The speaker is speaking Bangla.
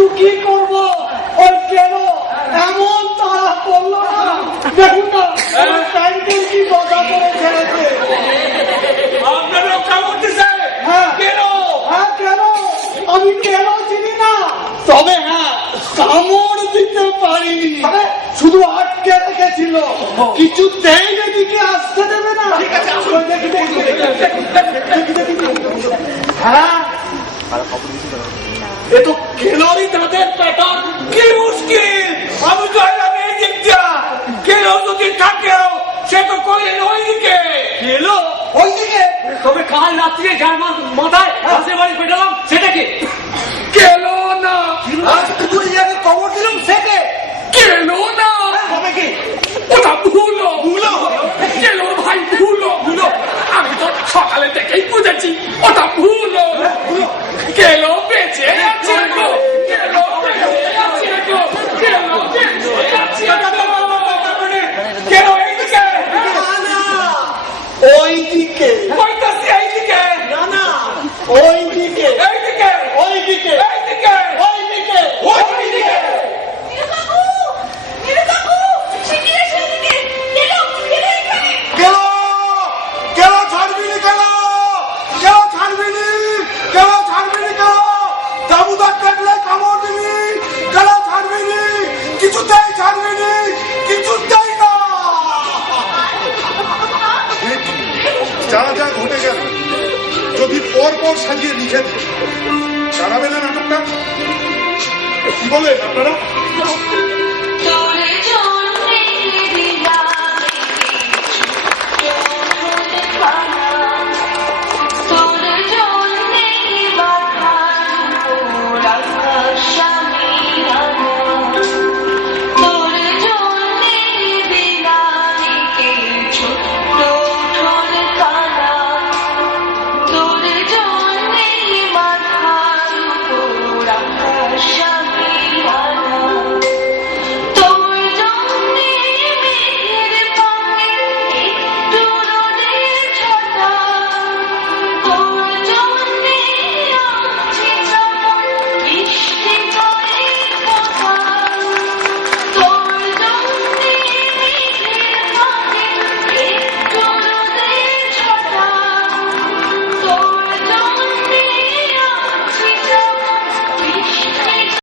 কিন্তু কি করবো, ওই কেন এমন তারা করলো না, দেখুন না ট্যাঙ্কের কি কথা করে ছেড়েছে। আপনার রক্ষা করতেছে? হ্যাঁ কেন? হ্যাঁ কেন, আমি কেন চিনি না, তবে হ্যাঁ কামড় দিতে পারিনি, শুধু আটকে রেখেছিল, কিছুতেই এদিকে আসতে দেবে না। দেখি দেখি হ্যাঁ এ তো কেলোরই তাদের প্যাটার্ন। কি মুশকিল, আমি তো এলাম এই দিকটা। কেলো যদি থাকেও সে তো করেন ওই দিকে। কেলো ওই দিকে? তবে কাল রাত্রে যার মাথায় পাশের বাড়ি পেটালাম সেটাকে কেলো না। তুই যাকে খবর দিলাম সেকে কেলো না। তবে কি ওটা ভুলো? ভুলো কেলোর ভাই, ভুলো ভুলো। আমি তো সকালে থেকেই বুঝেছি ওটা ভুলো। কেলো বেঁচে আছে গো, কেলো বেঁচে আছে গো, কেলো বেঁচে আছে গো। কেলো এইদিকে? ওই দিকে। কইতাছি এইদিকে। না না ওই দিকে, এইদিকে, ওই দিকে, এইদিকে, ওই দিকে, ওই দিকে। যা যা ঘটে গেল যদি পর পর সাজিয়ে লিখে দেন, জানাবেন না নাটকটা? কি বলেন আপনারা?